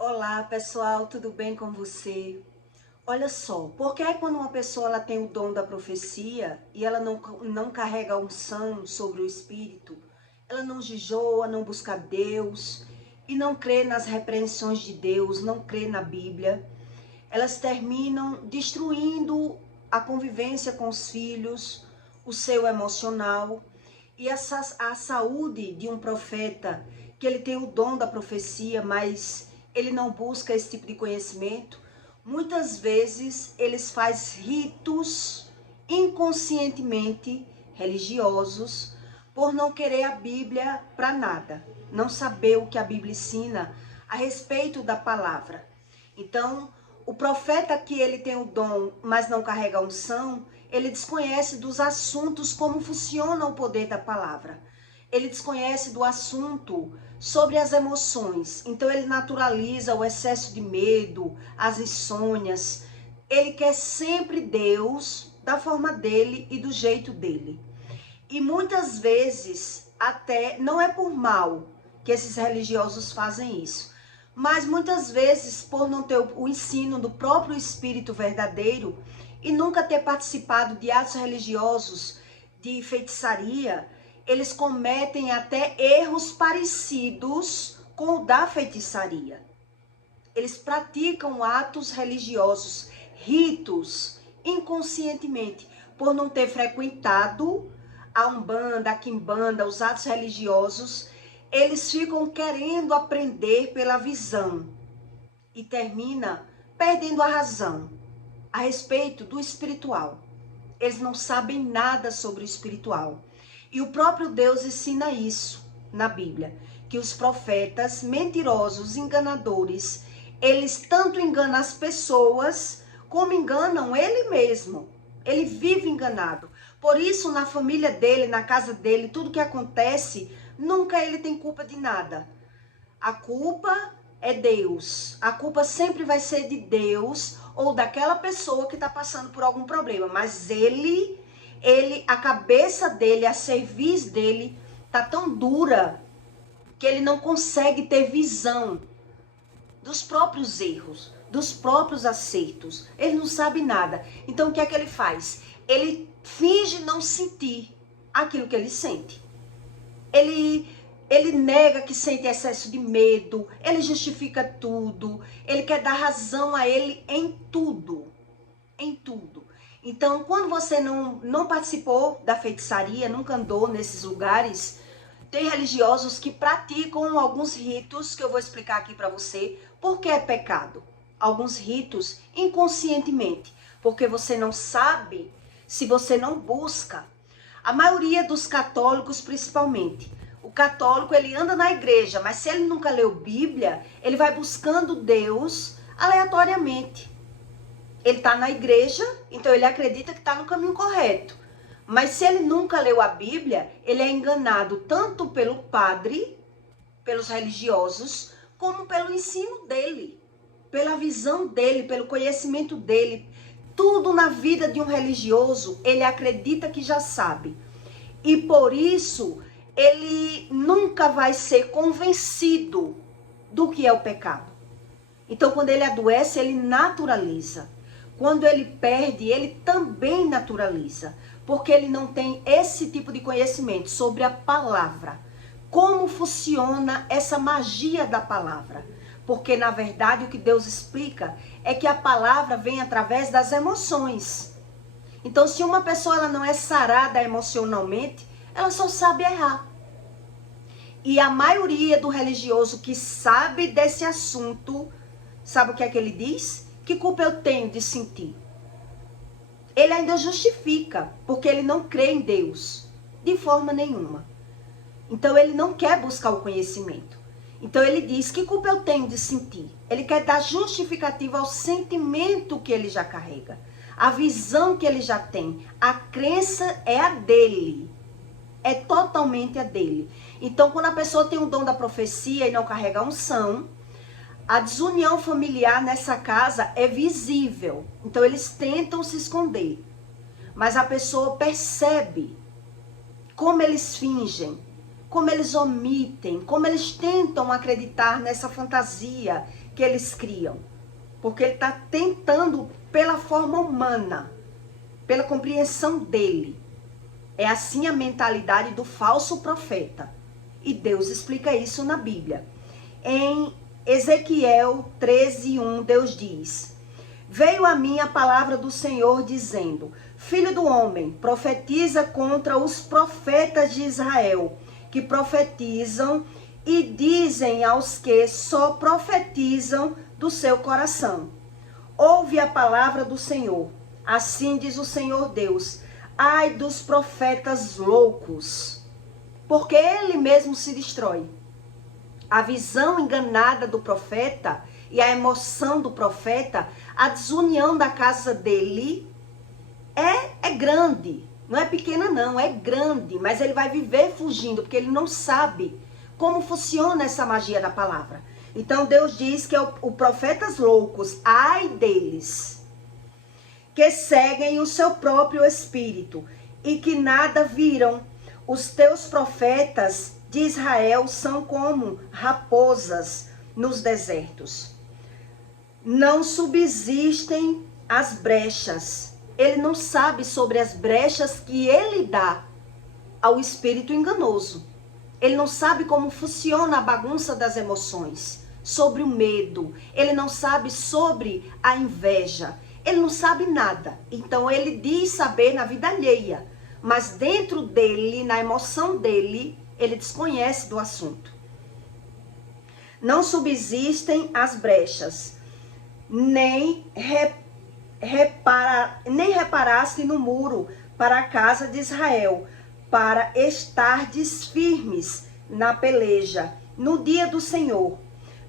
Olá pessoal, tudo bem com você? Olha só, porque quando uma pessoa ela tem o dom da profecia e ela não carrega a unção sobre o Espírito, ela não jejua, não busca Deus e não crê nas repreensões de Deus, não crê na Bíblia, elas terminam destruindo a convivência com os filhos, o seu emocional e a saúde de um profeta que ele tem o dom da profecia, mas ele não busca esse tipo de conhecimento. Muitas vezes eles fazem ritos inconscientemente religiosos por não querer a Bíblia para nada, não saber o que a Bíblia ensina a respeito da palavra. Então, o profeta que ele tem o dom, mas não carrega a unção, ele desconhece dos assuntos como funciona o poder da palavra. Ele desconhece do assunto sobre as emoções. Então ele naturaliza o excesso de medo, as insônias. Ele quer sempre Deus da forma dele e do jeito dele. E muitas vezes até não é por mal que esses religiosos fazem isso, mas muitas vezes por não ter o ensino do próprio Espírito verdadeiro e nunca ter participado de atos religiosos, de feitiçaria, eles cometem até erros parecidos com o da feitiçaria. Eles praticam atos religiosos, ritos, inconscientemente, por não ter frequentado a Umbanda, a Quimbanda, os atos religiosos. Eles ficam querendo aprender pela visão e termina perdendo a razão a respeito do espiritual. Eles não sabem nada sobre o espiritual. E o próprio Deus ensina isso na Bíblia, que os profetas mentirosos, enganadores, eles tanto enganam as pessoas como enganam ele mesmo. Ele vive enganado. Por isso, na família dele, na casa dele, tudo que acontece, nunca ele tem culpa de nada. A culpa é Deus. A culpa sempre vai ser de Deus ou daquela pessoa que está passando por algum problema. Mas a cabeça dele, a cerviz dele tá tão dura que ele não consegue ter visão dos próprios erros, dos próprios acertos. Ele não sabe nada. Então o que é que ele faz? Ele finge não sentir aquilo que ele sente. Ele nega que sente excesso de medo, ele justifica tudo, ele quer dar razão a ele em tudo, em tudo. Então, quando você não participou da feitiçaria, nunca andou nesses lugares, tem religiosos que praticam alguns ritos que eu vou explicar aqui para você, porque é pecado. Alguns ritos inconscientemente, porque você não sabe, se você não busca. A maioria dos católicos, principalmente, o católico ele anda na igreja, mas se ele nunca leu Bíblia, ele vai buscando Deus aleatoriamente. Ele está na igreja, então ele acredita que está no caminho correto. Mas se ele nunca leu a Bíblia, ele é enganado tanto pelo padre, pelos religiosos, como pelo ensino dele, pela visão dele, pelo conhecimento dele. Tudo na vida de um religioso, ele acredita que já sabe. E por isso, ele nunca vai ser convencido do que é o pecado. Então, quando ele adoece, ele naturaliza. Quando ele perde, ele também naturaliza. Porque ele não tem esse tipo de conhecimento sobre a palavra. Como funciona essa magia da palavra. Porque, na verdade, o que Deus explica é que a palavra vem através das emoções. Então, se uma pessoa ela não é sarada emocionalmente, ela só sabe errar. E a maioria do religioso que sabe desse assunto, sabe o que é que ele diz? Que culpa eu tenho de sentir? Ele ainda justifica, porque ele não crê em Deus, de forma nenhuma. Então ele não quer buscar o conhecimento. Então ele diz, que culpa eu tenho de sentir? Ele quer dar justificativa ao sentimento que ele já carrega, a visão que ele já tem. A crença é a dele, é totalmente a dele. Então quando a pessoa tem o dom da profecia e não carrega a unção, a desunião familiar nessa casa é visível. Então eles tentam se esconder. Mas a pessoa percebe como eles fingem, como eles omitem, como eles tentam acreditar nessa fantasia que eles criam? Porque ele está tentando pela forma humana, pela compreensão dele. É assim a mentalidade do falso profeta. E Deus explica isso na Bíblia. Em Ezequiel 13:1, Deus diz: veio a mim a palavra do Senhor dizendo: filho do homem, profetiza contra os profetas de Israel, que profetizam e dizem aos que só profetizam do seu coração. Ouve a palavra do Senhor. Assim diz o Senhor Deus: ai dos profetas loucos, porque ele mesmo se destrói. A visão enganada do profeta e a emoção do profeta, a desunião da casa dele é grande. Não é pequena não, é grande. Mas ele vai viver fugindo, porque ele não sabe como funciona essa magia da palavra. Então Deus diz que os profetas loucos, ai deles, que seguem o seu próprio espírito e que nada viram. Os teus profetas de Israel são como raposas nos desertos. Não subsistem as brechas. Ele não sabe sobre as brechas que ele dá ao espírito enganoso. Ele não sabe como funciona a bagunça das emoções, sobre o medo. Ele não sabe sobre a inveja. Ele não sabe nada. Então ele diz saber na vida alheia, mas dentro dele, na emoção dele, ele desconhece do assunto. Não subsistem as brechas, nem reparaste no muro para a casa de Israel, para estardes firmes na peleja. No dia do Senhor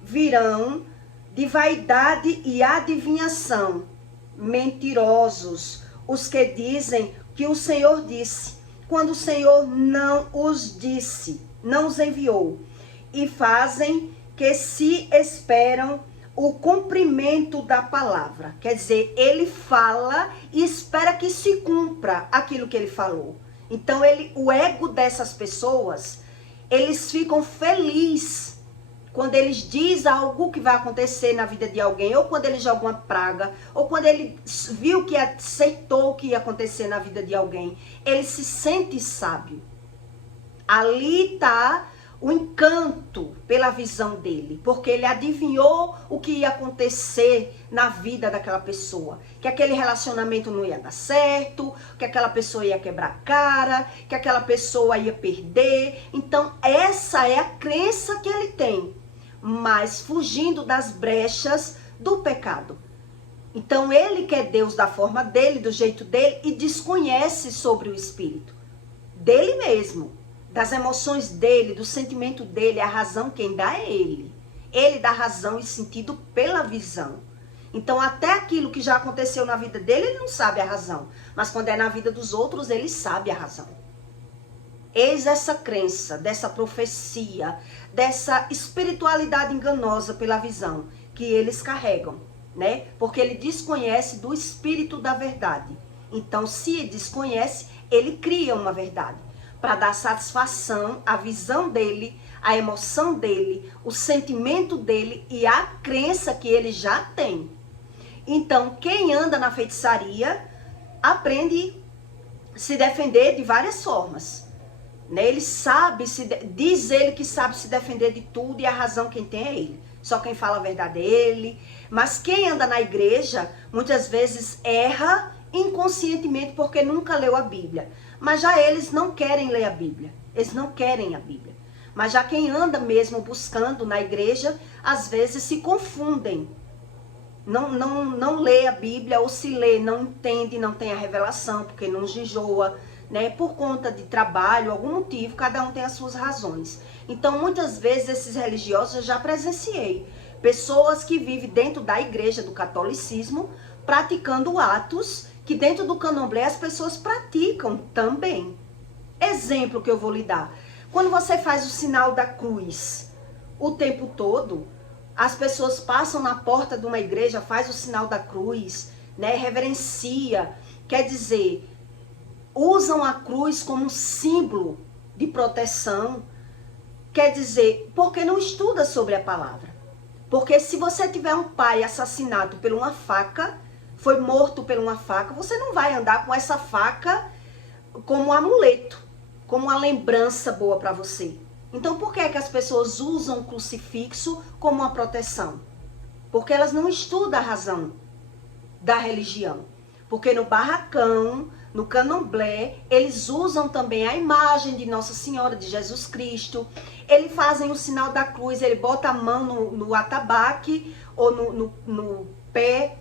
virão de vaidade e adivinhação, mentirosos, os que dizem que o Senhor disse, quando o Senhor não os disse, não os enviou, e fazem que se esperam o cumprimento da palavra. Quer dizer, ele fala e espera que se cumpra aquilo que ele falou. Então, o ego dessas pessoas, eles ficam felizes quando eles dizem algo que vai acontecer na vida de alguém, ou quando ele joga uma praga, ou quando ele viu que acertou o que ia acontecer na vida de alguém. Ele se sente sábio. Ali está o encanto pela visão dele, porque ele adivinhou o que ia acontecer na vida daquela pessoa, que aquele relacionamento não ia dar certo, que aquela pessoa ia quebrar a cara, que aquela pessoa ia perder. Então essa é a crença que ele tem, mas fugindo das brechas do pecado. Então ele quer Deus da forma dele, do jeito dele, e desconhece sobre o espírito dele mesmo, das emoções dele, do sentimento dele. A razão quem dá é ele. Ele dá razão e sentido pela visão. Então até aquilo que já aconteceu na vida dele, ele não sabe a razão. Mas quando é na vida dos outros, ele sabe a razão. Eis essa crença, dessa profecia, dessa espiritualidade enganosa pela visão que eles carregam, né? Porque ele desconhece do espírito da verdade. Então, se desconhece, ele cria uma verdade para dar satisfação à visão dele, à emoção dele, o sentimento dele e a crença que ele já tem. Então, quem anda na feitiçaria aprende a se defender de várias formas, né? Ele sabe, diz ele que sabe se defender de tudo, e a razão quem tem é ele. Só quem fala a verdade é ele. Mas quem anda na igreja, muitas vezes erra inconscientemente porque nunca leu a Bíblia. Mas já eles não querem ler a Bíblia. Eles não querem a Bíblia. Mas já quem anda mesmo buscando na igreja, às vezes se confundem. Não lê a Bíblia, ou se lê, não entende, não tem a revelação, porque não jejua, né? Por conta de trabalho, algum motivo, cada um tem as suas razões. Então, muitas vezes, esses religiosos eu já presenciei. Pessoas que vivem dentro da igreja do catolicismo, praticando atos que dentro do candomblé as pessoas praticam também. Exemplo que eu vou lhe dar. Quando você faz o sinal da cruz o tempo todo, as pessoas passam na porta de uma igreja, faz o sinal da cruz, né, reverencia, quer dizer, usam a cruz como símbolo de proteção, quer dizer, porque não estuda sobre a palavra. Porque se você tiver um pai assassinado por uma faca, foi morto por uma faca, você não vai andar com essa faca como um amuleto, como uma lembrança boa para você. Então por que as pessoas usam o crucifixo como uma proteção? Porque elas não estudam a razão da religião. Porque no barracão, no candomblé, eles usam também a imagem de Nossa Senhora, de Jesus Cristo. Eles fazem o sinal da cruz, ele bota a mão no atabaque ou no pé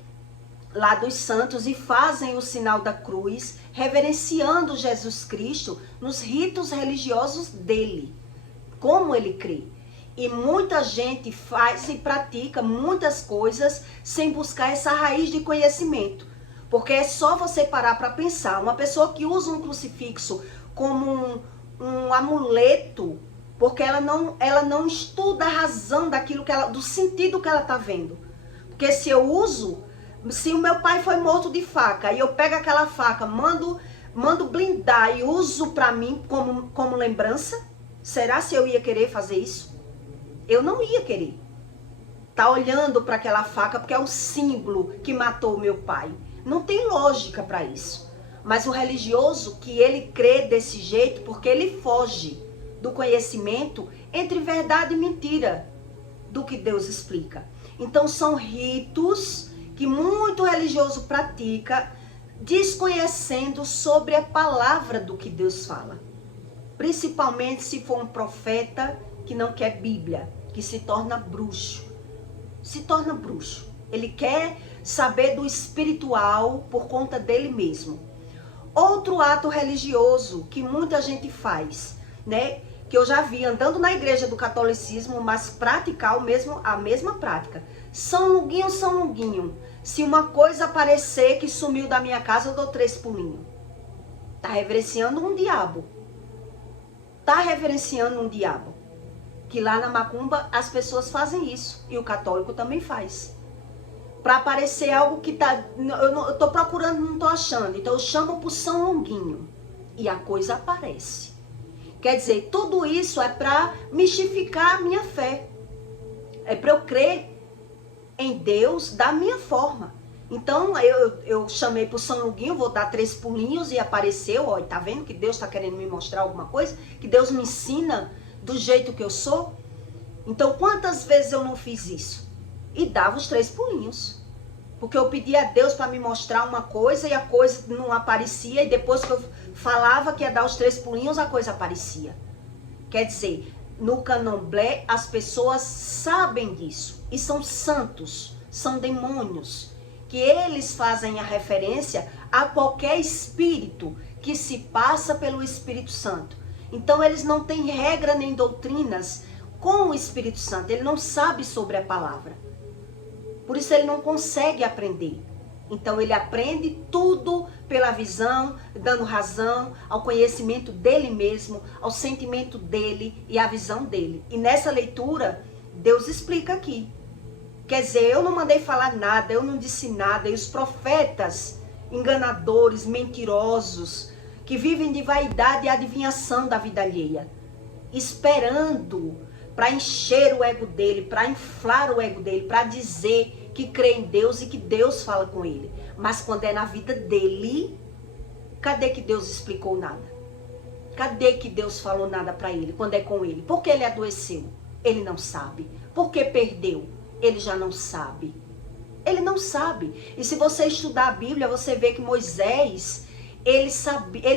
lá dos santos e fazem o sinal da cruz, reverenciando Jesus Cristo nos ritos religiosos dele, como ele crê. E muita gente faz e pratica muitas coisas sem buscar essa raiz de conhecimento. Porque é só você parar para pensar. Uma pessoa que usa um crucifixo como um amuleto, porque ela não estuda a razão daquilo do sentido que ela está vendo. Porque se eu uso, se o meu pai foi morto de faca e eu pego aquela faca, mando blindar e uso para mim como lembrança, será se eu ia querer fazer isso? Eu não ia querer. Tá olhando para aquela faca porque é um símbolo que matou o meu pai. Não tem lógica para isso. Mas o religioso, que ele crê desse jeito, porque ele foge do conhecimento entre verdade e mentira do que Deus explica. Então são ritos que muito religioso pratica, desconhecendo sobre a palavra do que Deus fala. Principalmente se for um profeta que não quer Bíblia, que se torna bruxo. Se torna bruxo. Ele quer saber do espiritual por conta dele mesmo. Outro ato religioso que muita gente faz, né? Que eu já vi andando na igreja do catolicismo, mas praticar a mesma prática. São Longuinho. Se uma coisa aparecer que sumiu da minha casa, eu dou 3 pulinhos. Tá reverenciando um diabo. Que lá na macumba as pessoas fazem isso. E o católico também faz. Para aparecer algo que tá... Eu tô procurando, não tô achando. Então eu chamo pro São Longuinho. E a coisa aparece. Quer dizer, tudo isso é para mistificar a minha fé. É para eu crer em Deus da minha forma. Então eu chamei pro São Longuinho, vou dar 3 pulinhos e apareceu. Ó, tá vendo que Deus tá querendo me mostrar alguma coisa? Que Deus me ensina do jeito que eu sou? Então quantas vezes eu não fiz isso? E dava os 3 pulinhos. Porque eu pedia a Deus para me mostrar uma coisa e a coisa não aparecia. E depois que eu falava que ia dar os 3 pulinhos, a coisa aparecia. Quer dizer, no candomblé as pessoas sabem disso. E são santos, são demônios. Que eles fazem a referência a qualquer espírito que se passa pelo Espírito Santo. Então eles não têm regra nem doutrinas com o Espírito Santo. Ele não sabe sobre a palavra. Por isso ele não consegue aprender. Então ele aprende tudo pela visão, dando razão ao conhecimento dele mesmo, ao sentimento dele e à visão dele. E nessa leitura, Deus explica aqui. Quer dizer, eu não mandei falar nada, eu não disse nada. E os profetas enganadores, mentirosos, que vivem de vaidade e adivinhação da vida alheia, esperando para encher o ego dele, para inflar o ego dele, para dizer que crê em Deus e que Deus fala com ele. Mas quando é na vida dele, cadê que Deus explicou nada? Cadê que Deus falou nada para ele quando é com ele? Por que ele adoeceu? Ele não sabe. Por que perdeu? Ele já não sabe. Ele não sabe. E se você estudar a Bíblia, você vê que Moisés, ele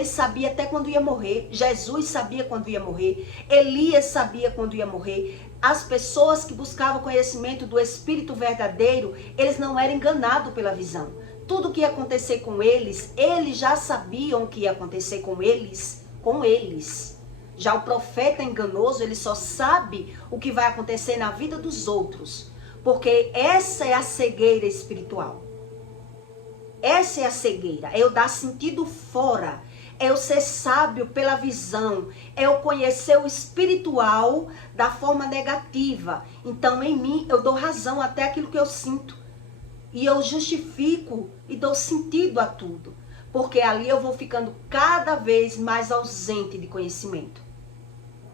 sabia até quando ia morrer. Jesus sabia quando ia morrer. Elias sabia quando ia morrer. As pessoas que buscavam conhecimento do Espírito verdadeiro, eles não eram enganados pela visão. Tudo que ia acontecer com eles já sabiam o que ia acontecer com eles. Já o profeta enganoso, ele só sabe o que vai acontecer na vida dos outros. Porque essa é a cegueira espiritual. Essa é a cegueira. É eu dar sentido fora. É eu ser sábio pela visão. É eu conhecer o espiritual da forma negativa. Então em mim eu dou razão até aquilo que eu sinto. E eu justifico e dou sentido a tudo. Porque ali eu vou ficando cada vez mais ausente de conhecimento.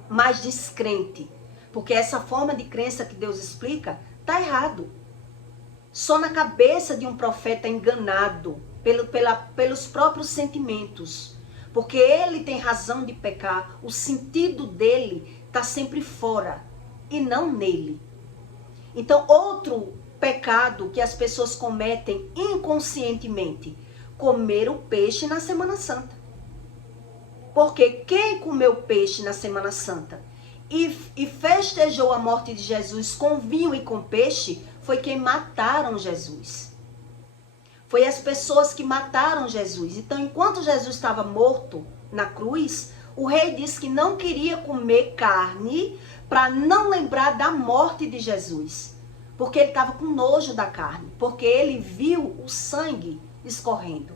Mais descrente. Porque essa forma de crença que Deus explica Está errado. Só na cabeça de um profeta enganado pelos próprios sentimentos. Porque ele tem razão de pecar, o sentido dele está sempre fora e não nele. Então, outro pecado que as pessoas cometem inconscientemente, comer o peixe na Semana Santa. Porque quem comeu peixe na Semana Santa e festejou a morte de Jesus com vinho e com peixe, foi quem mataram Jesus. Foi as pessoas que mataram Jesus. Então, enquanto Jesus estava morto na cruz, o rei disse que não queria comer carne para não lembrar da morte de Jesus. Porque ele estava com nojo da carne. Porque ele viu o sangue escorrendo.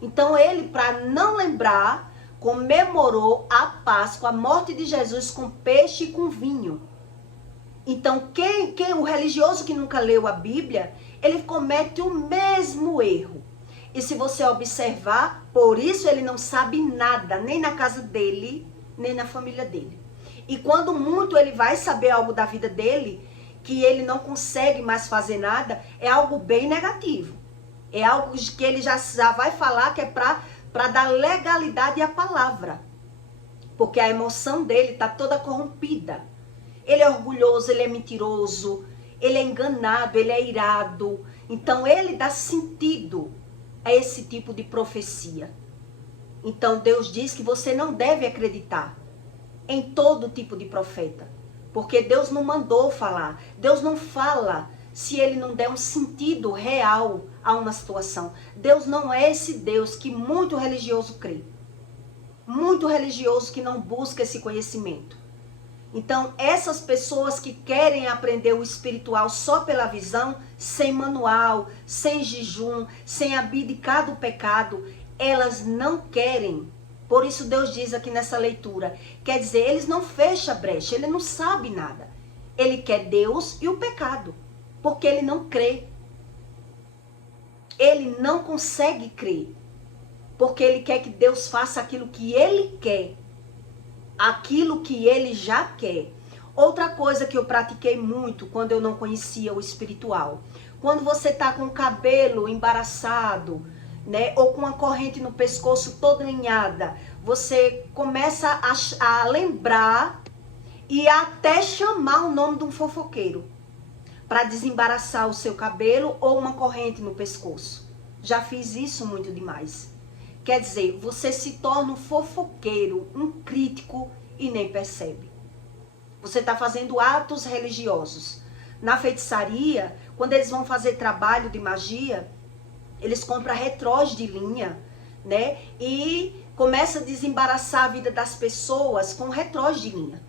Então, ele, para não lembrar, comemorou a Páscoa, a morte de Jesus com peixe e com vinho. Então, o religioso que nunca leu a Bíblia, ele comete o mesmo erro. E se você observar, por isso ele não sabe nada, nem na casa dele, nem na família dele. E quando muito ele vai saber algo da vida dele, que ele não consegue mais fazer nada, é algo bem negativo. É algo que ele já vai falar que é para dar legalidade à palavra. Porque a emoção dele está toda corrompida. Ele é orgulhoso, ele é mentiroso, ele é enganado, ele é irado. Então, ele dá sentido a esse tipo de profecia. Então, Deus diz que você não deve acreditar em todo tipo de profeta. Porque Deus não mandou falar. Deus não fala se ele não der um sentido real a uma situação. Deus não é esse Deus que muito religioso crê. Muito religioso que não busca esse conhecimento. Então, essas pessoas que querem aprender o espiritual só pela visão, sem manual, sem jejum, sem abdicar do pecado, elas não querem. Por isso Deus diz aqui nessa leitura, quer dizer, eles não fecham a brecha, ele não sabe nada. Ele quer Deus e o pecado, porque ele não crê. Ele não consegue crer, porque ele quer que Deus faça aquilo que ele quer. Aquilo que ele já quer. Outra coisa que eu pratiquei muito quando eu não conhecia o espiritual. Quando você está com o cabelo embaraçado, né, ou com uma corrente no pescoço toda alinhada, você começa a lembrar e até chamar o nome de um fofoqueiro para desembaraçar o seu cabelo ou uma corrente no pescoço. Já fiz isso muito demais. Quer dizer, você se torna um fofoqueiro, um crítico e nem percebe. Você está fazendo atos religiosos. Na feitiçaria, quando eles vão fazer trabalho de magia, eles compram retrós de linha, né? E começa a desembaraçar a vida das pessoas com retrós de linha.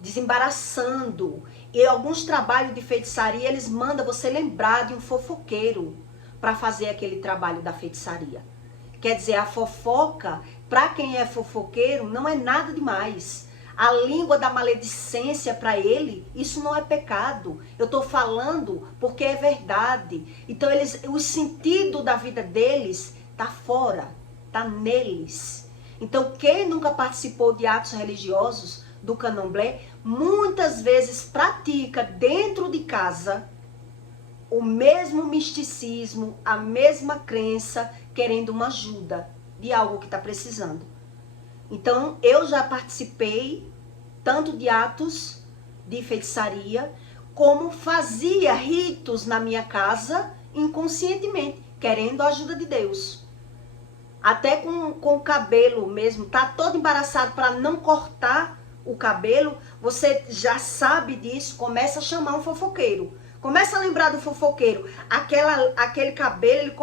Desembaraçando. E alguns trabalhos de feitiçaria, eles mandam você lembrar de um fofoqueiro para fazer aquele trabalho da feitiçaria. Quer dizer, a fofoca, para quem é fofoqueiro, não é nada demais. A língua da maledicência para ele, isso não é pecado. Eu estou falando porque é verdade. Então, o sentido da vida deles está fora, está neles. Então, quem nunca participou de atos religiosos do candomblé, muitas vezes pratica dentro de casa o mesmo misticismo, a mesma crença, querendo uma ajuda de algo que está precisando. Então, eu já participei tanto de atos de feitiçaria, como fazia ritos na minha casa inconscientemente, querendo a ajuda de Deus. Até com o cabelo mesmo, tá todo embaraçado para não cortar o cabelo, você já sabe disso, começa a chamar um fofoqueiro. Começa a lembrar do fofoqueiro. Aquele cabelo,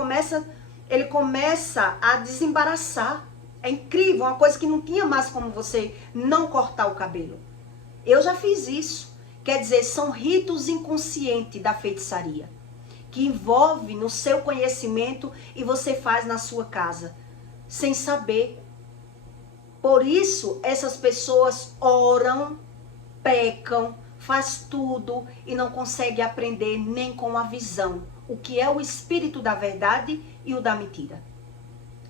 ele começa a desembaraçar. É incrível, uma coisa que não tinha mais como você não cortar o cabelo. Eu já fiz isso. Quer dizer, são ritos inconscientes da feitiçaria, que envolve no seu conhecimento e você faz na sua casa, sem saber. Por isso, essas pessoas oram, pecam, faz tudo e não consegue aprender nem com a visão o que é o espírito da verdade e o da mentira.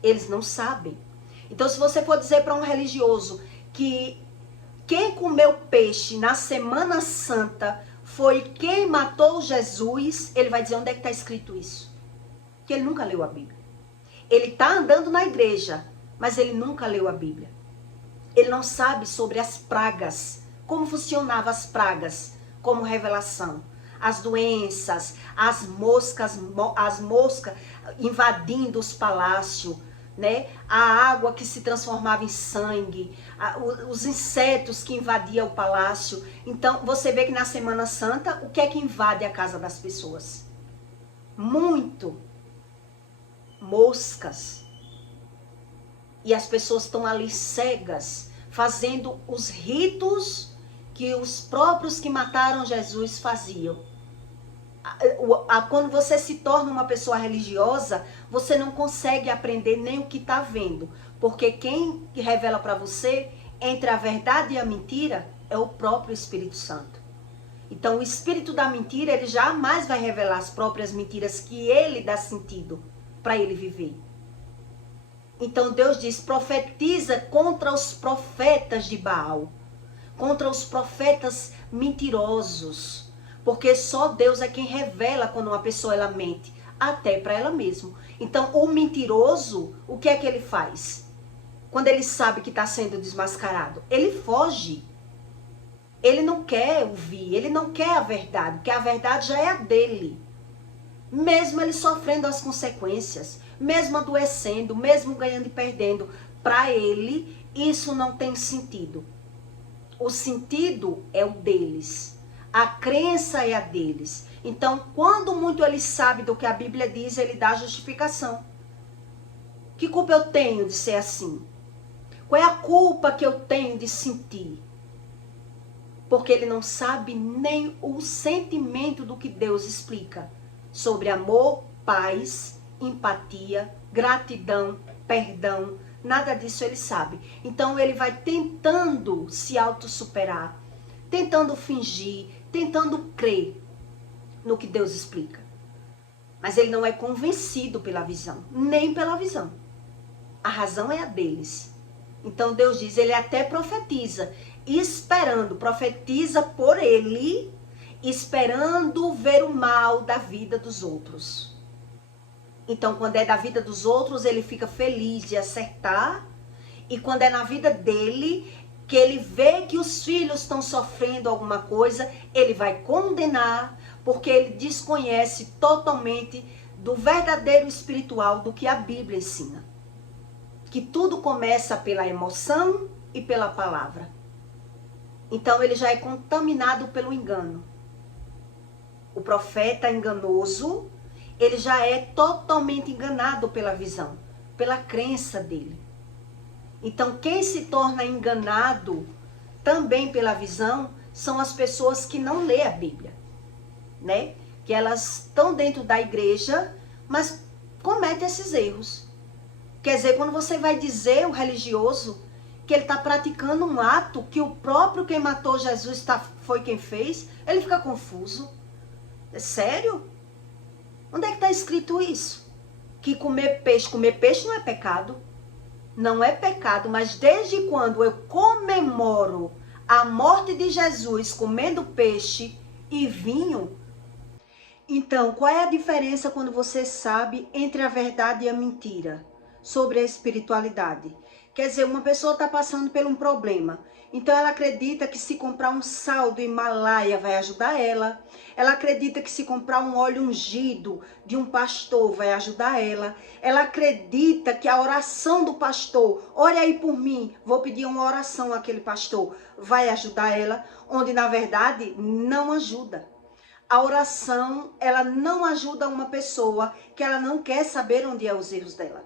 Eles não sabem. Então, se você for dizer para um religioso que quem comeu peixe na Semana Santa foi quem matou Jesus, ele vai dizer onde é que está escrito isso. Que ele nunca leu a Bíblia. Ele está andando na igreja, mas ele nunca leu a Bíblia. Ele não sabe sobre as pragas, como funcionavam as pragas, como revelação. As doenças, as moscas invadindo os palácios, né? A água que se transformava em sangue, os insetos que invadiam o palácio. Então, você vê que na Semana Santa, o que é que invade a casa das pessoas? Muito. Moscas. E as pessoas estão ali cegas, fazendo os ritos que os próprios que mataram Jesus faziam. Quando você se torna uma pessoa religiosa, você não consegue aprender nem o que está vendo. Porque quem revela para você, entre a verdade e a mentira, é o próprio Espírito Santo. Então o espírito da mentira, ele jamais vai revelar as próprias mentiras que ele dá sentido para ele viver. Então Deus diz, profetiza contra os profetas de Baal, contra os profetas mentirosos. Porque só Deus é quem revela quando uma pessoa ela mente, até para ela mesma. Então, o mentiroso, o que é que ele faz? Quando ele sabe que está sendo desmascarado, ele foge. Ele não quer ouvir, ele não quer a verdade, porque a verdade já é a dele. Mesmo ele sofrendo as consequências, mesmo adoecendo, mesmo ganhando e perdendo, para ele isso não tem sentido. O sentido é o deles. A crença é a deles. Então, quando muito ele sabe do que a Bíblia diz, ele dá justificação. Que culpa eu tenho de ser assim? Qual é a culpa que eu tenho de sentir? Porque ele não sabe nem o sentimento do que Deus explica sobre amor, paz, empatia, gratidão, perdão. Nada disso ele sabe. Então, ele vai tentando se autossuperar, tentando fingir, tentando crer no que Deus explica. Mas ele não é convencido pela visão, nem pela visão. A razão é a deles. Então Deus diz, ele até profetiza, esperando, profetiza por ele, esperando ver o mal da vida dos outros. Então quando é da vida dos outros, ele fica feliz de acertar, e quando é na vida dele, que ele vê que os filhos estão sofrendo alguma coisa, ele vai condenar, porque ele desconhece totalmente do verdadeiro espiritual, do que a Bíblia ensina. Que tudo começa pela emoção e pela palavra. Então ele já é contaminado pelo engano. O profeta enganoso, ele já é totalmente enganado pela visão, pela crença dele. Então, quem se torna enganado também pela visão são as pessoas que não lê a Bíblia, né? Que elas estão dentro da igreja, mas cometem esses erros. Quer dizer, quando você vai dizer o religioso que ele está praticando um ato que o próprio quem matou Jesus foi quem fez, ele fica confuso. É sério? Onde é que está escrito isso? Que comer peixe não é pecado. Não é pecado, mas desde quando eu comemoro a morte de Jesus comendo peixe e vinho? Então, qual é a diferença quando você sabe entre a verdade e a mentira sobre a espiritualidade? Quer dizer, uma pessoa está passando por um problema. Então ela acredita que se comprar um sal do Himalaia vai ajudar ela. Ela acredita que se comprar um óleo ungido de um pastor vai ajudar ela. Ela acredita que a oração do pastor, ore aí por mim, vou pedir uma oração àquele pastor, vai ajudar ela. Onde na verdade não ajuda. A oração, ela não ajuda uma pessoa que ela não quer saber onde é os erros dela.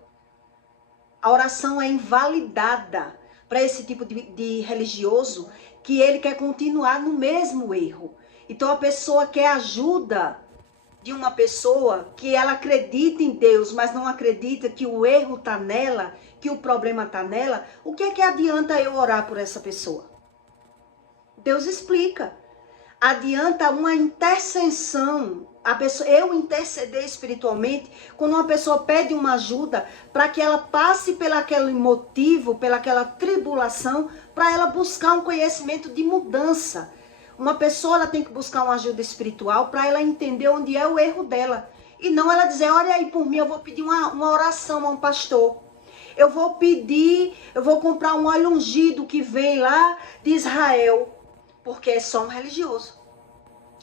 A oração é invalidada para esse tipo de religioso que ele quer continuar no mesmo erro. Então a pessoa quer ajuda de uma pessoa que ela acredita em Deus, mas não acredita que o erro está nela, que o problema está nela. O que é que adianta eu orar por essa pessoa? Deus explica. Adianta uma intercessão, eu interceder espiritualmente, quando uma pessoa pede uma ajuda para que ela passe pelaquele motivo, pelaquela tribulação, para ela buscar um conhecimento de mudança. Uma pessoa ela tem que buscar uma ajuda espiritual para ela entender onde é o erro dela. E não ela dizer, olha aí por mim, eu vou pedir uma oração a um pastor. Eu vou comprar um óleo ungido que vem lá de Israel. Porque é só um religioso.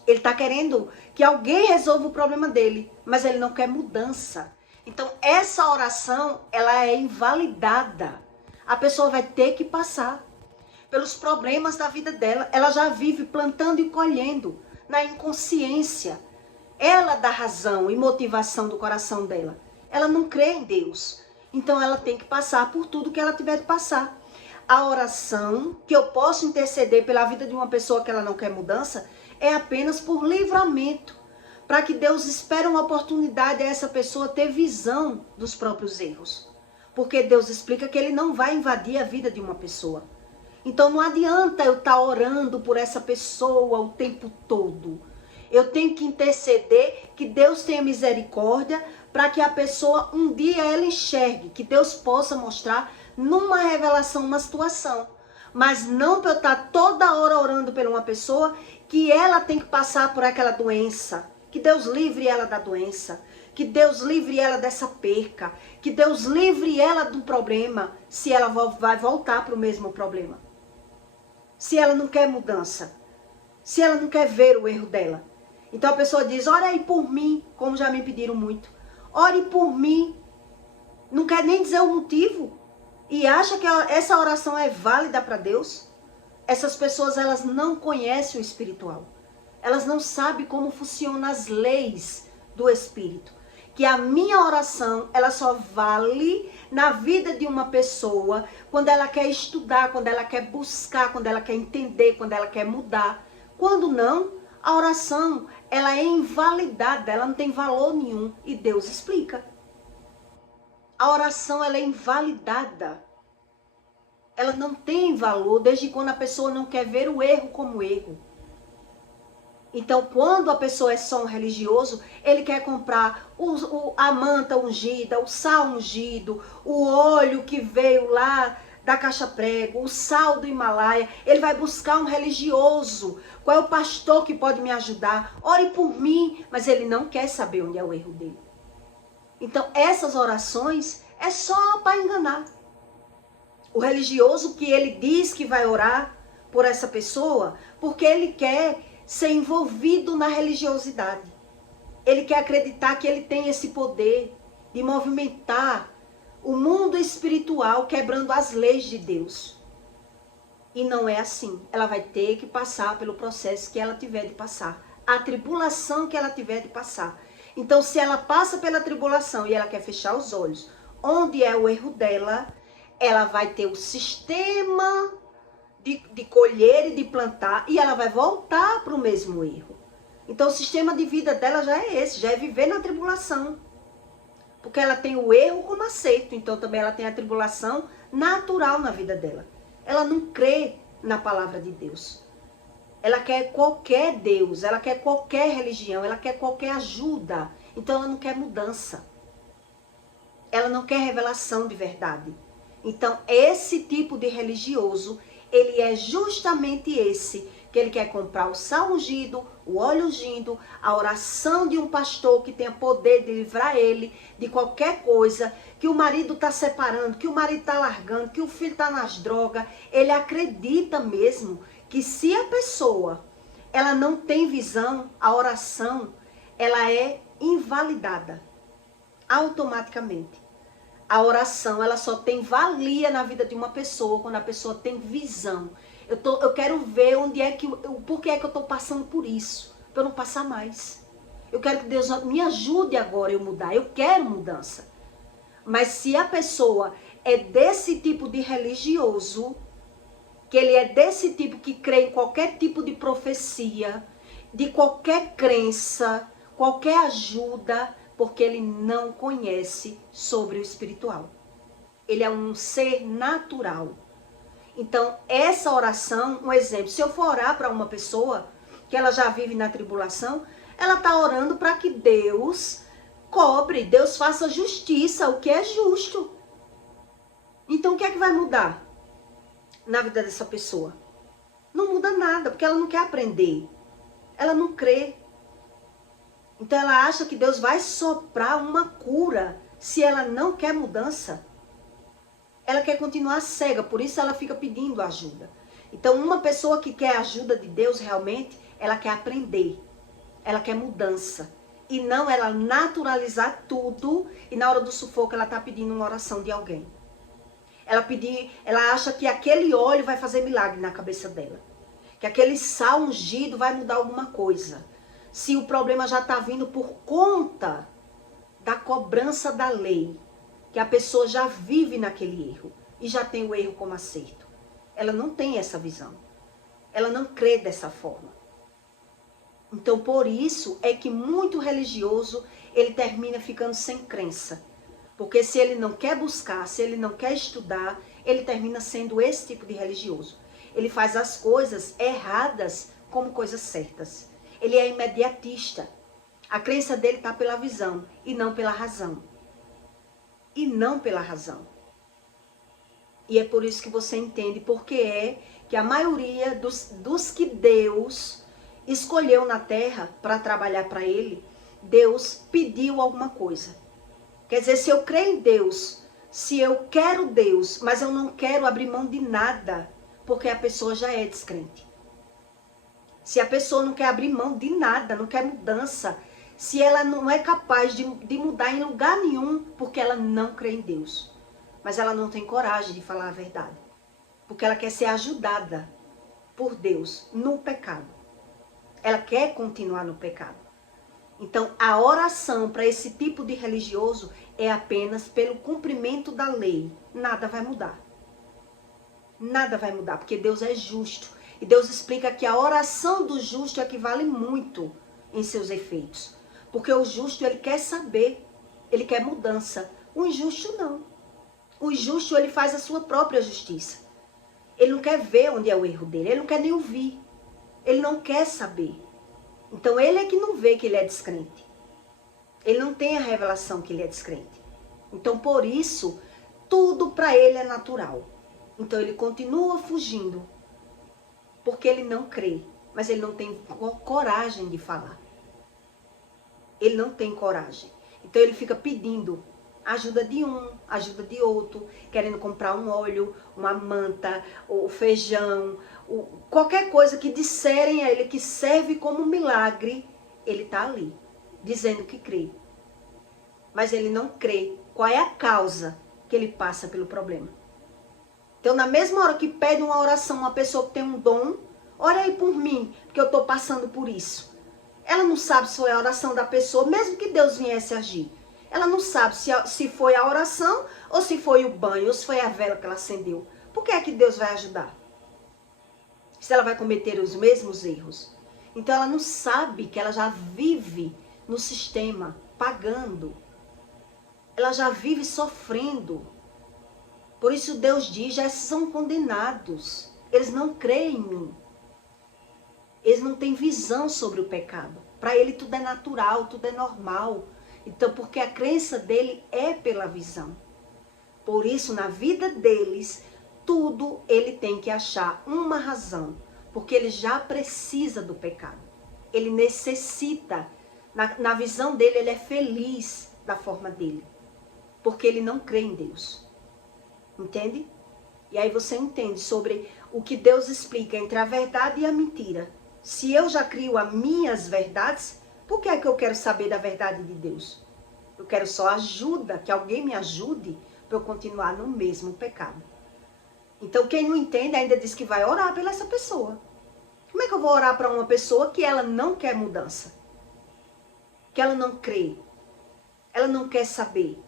Ele está querendo que alguém resolva o problema dele, mas ele não quer mudança. Então, essa oração, ela é invalidada. A pessoa vai ter que passar pelos problemas da vida dela. Ela já vive plantando e colhendo na inconsciência. Ela dá razão e motivação do coração dela. Ela não crê em Deus. Então, ela tem que passar por tudo que ela tiver de passar. A oração que eu posso interceder pela vida de uma pessoa que ela não quer mudança é apenas por livramento, para que Deus espere uma oportunidade a essa pessoa ter visão dos próprios erros. Porque Deus explica que ele não vai invadir a vida de uma pessoa. Então não adianta eu estar orando por essa pessoa o tempo todo. Eu tenho que interceder que Deus tenha misericórdia para que a pessoa um dia ela enxergue, que Deus possa mostrar numa revelação uma situação. Mas não para eu estar toda hora orando por uma pessoa que ela tem que passar por aquela doença. Que Deus livre ela da doença. Que Deus livre ela dessa perca. Que Deus livre ela do problema, se ela vai voltar para o mesmo problema. Se ela não quer mudança. Se ela não quer ver o erro dela. Então a pessoa diz, ore aí por mim, como já me pediram muito. Ore por mim. Não quer nem dizer o motivo. E acha que essa oração é válida para Deus? Essas pessoas, elas não conhecem o espiritual. Elas não sabem como funcionam as leis do espírito. Que a minha oração, ela só vale na vida de uma pessoa quando ela quer estudar, quando ela quer buscar, quando ela quer entender, quando ela quer mudar. Quando não, a oração, ela é invalidada, ela não tem valor nenhum. E Deus explica. A oração, ela é invalidada. Ela não tem valor desde quando a pessoa não quer ver o erro como erro. Então, quando a pessoa é só um religioso, ele quer comprar a manta ungida, o sal ungido, o óleo que veio lá da caixa prego, o sal do Himalaia. Ele vai buscar um religioso. Qual é o pastor que pode me ajudar? Ore por mim. Mas ele não quer saber onde é o erro dele. Então, essas orações é só para enganar. O religioso que ele diz que vai orar por essa pessoa, porque ele quer ser envolvido na religiosidade. Ele quer acreditar que ele tem esse poder de movimentar o mundo espiritual quebrando as leis de Deus. E não é assim. Ela vai ter que passar pelo processo que ela tiver de passar. A tribulação que ela tiver de passar. Então, se ela passa pela tribulação e ela quer fechar os olhos, onde é o erro dela, ela vai ter o sistema de colher e de plantar e ela vai voltar para o mesmo erro. Então, o sistema de vida dela já é esse, já é viver na tribulação. Porque ela tem o erro como aceito, então também ela tem a tribulação natural na vida dela. Ela não crê na palavra de Deus. Ela quer qualquer Deus, ela quer qualquer religião, ela quer qualquer ajuda. Então ela não quer mudança. Ela não quer revelação de verdade. Então esse tipo de religioso, ele é justamente esse, que ele quer comprar o sal ungido, o óleo ungido, a oração de um pastor que tenha poder de livrar ele de qualquer coisa, que o marido está separando, que o marido está largando, que o filho está nas drogas. Ele acredita mesmo que se a pessoa, ela não tem visão, a oração, ela é invalidada automaticamente. A oração, ela só tem valia na vida de uma pessoa quando a pessoa tem visão. Eu quero ver onde é que, por que é que eu estou passando por isso, para eu não passar mais. Eu quero que Deus me ajude agora a eu mudar, eu quero mudança. Mas se a pessoa é desse tipo de religioso, que ele é desse tipo que crê em qualquer tipo de profecia, de qualquer crença, qualquer ajuda, porque ele não conhece sobre o espiritual. Ele é um ser natural. Então, essa oração, um exemplo, se eu for orar para uma pessoa que ela já vive na tribulação, ela está orando para que Deus cobre, Deus faça justiça, o que é justo. Então, o que é que vai mudar na vida dessa pessoa? Não muda nada, porque ela não quer aprender. Ela não crê. Então ela acha que Deus vai soprar uma cura se ela não quer mudança. Ela quer continuar cega, por isso ela fica pedindo ajuda. Então uma pessoa que quer ajuda de Deus realmente, ela quer aprender. Ela quer mudança. E não ela naturalizar tudo e na hora do sufoco ela está pedindo uma oração de alguém. Ela acha que aquele óleo vai fazer milagre na cabeça dela. Que aquele sal ungido vai mudar alguma coisa. Se o problema já está vindo por conta da cobrança da lei, que a pessoa já vive naquele erro e já tem o erro como acerto. Ela não tem essa visão. Ela não crê dessa forma. Então, por isso é que muito religioso, ele termina ficando sem crença. Porque se ele não quer buscar, se ele não quer estudar, ele termina sendo esse tipo de religioso. Ele faz as coisas erradas como coisas certas. Ele é imediatista. A crença dele está pela visão e não pela razão. E não pela razão. E é por isso que você entende porque é que a maioria dos que Deus escolheu na terra para trabalhar para ele, Deus pediu alguma coisa. Quer dizer, se eu creio em Deus, se eu quero Deus, mas eu não quero abrir mão de nada, porque a pessoa já é descrente. Se a pessoa não quer abrir mão de nada, não quer mudança, se ela não é capaz de mudar em lugar nenhum, porque ela não crê em Deus. Mas ela não tem coragem de falar a verdade. Porque ela quer ser ajudada por Deus no pecado. Ela quer continuar no pecado. Então, a oração para esse tipo de religioso é apenas pelo cumprimento da lei. Nada vai mudar. Nada vai mudar, porque Deus é justo. E Deus explica que a oração do justo equivale muito em seus efeitos. Porque o justo, ele quer saber, ele quer mudança. O injusto, não. O injusto, ele faz a sua própria justiça. Ele não quer ver onde é o erro dele, ele não quer nem ouvir. Ele não quer saber. Então, ele é que não vê que ele é descrente. Ele não tem a revelação que ele é descrente. Então, por isso, tudo para ele é natural. Então, ele continua fugindo. Porque ele não crê. Mas ele não tem coragem de falar. Ele não tem coragem. Então, ele fica pedindo ajuda de um, ajuda de outro, querendo comprar um óleo, uma manta, o feijão, qualquer coisa que disserem a ele que serve como milagre, ele está ali, dizendo que crê. Mas ele não crê qual é a causa que ele passa pelo problema. Então, na mesma hora que pede uma oração, uma pessoa que tem um dom, ora aí por mim, porque eu estou passando por isso. Ela não sabe se foi a oração da pessoa, mesmo que Deus viesse agir. Ela não sabe se foi a oração, ou se foi o banho, ou se foi a vela que ela acendeu. Por que é que Deus vai ajudar? Se ela vai cometer os mesmos erros. Então ela não sabe que ela já vive no sistema, pagando. Ela já vive sofrendo. Por isso Deus diz, já são condenados. Eles não creem em mim. Eles não têm visão sobre o pecado. Para ele tudo é natural, tudo é normal. Então, porque a crença dele é pela visão. Por isso, na vida deles, tudo ele tem que achar uma razão. Porque ele já precisa do pecado. Ele necessita. Na visão dele, ele é feliz da forma dele. Porque ele não crê em Deus. Entende? E aí você entende sobre o que Deus explica entre a verdade e a mentira. Se eu já crio as minhas verdades, por que é que eu quero saber da verdade de Deus? Eu quero só ajuda, que alguém me ajude para eu continuar no mesmo pecado. Então quem não entende ainda diz que vai orar pela essa pessoa. Como é que eu vou orar para uma pessoa que ela não quer mudança? Que ela não crê? Ela não quer saber?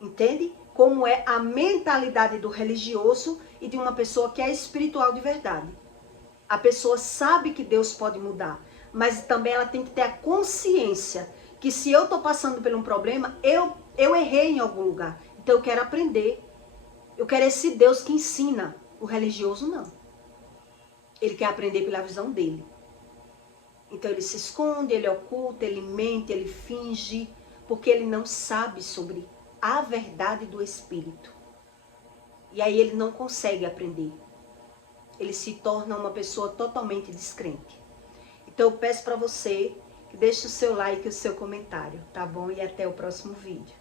Entende? Como é a mentalidade do religioso e de uma pessoa que é espiritual de verdade. A pessoa sabe que Deus pode mudar, mas também ela tem que ter a consciência que se eu estou passando por um problema, eu errei em algum lugar. Então eu quero aprender. Eu quero esse Deus que ensina. O religioso não. Ele quer aprender pela visão dele. Então ele se esconde, ele oculta, ele mente, ele finge, porque ele não sabe sobre a verdade do Espírito. E aí ele não consegue aprender. ele se torna uma pessoa totalmente descrente. Então eu peço para você que deixe o seu like e o seu comentário, tá bom? E até o próximo vídeo.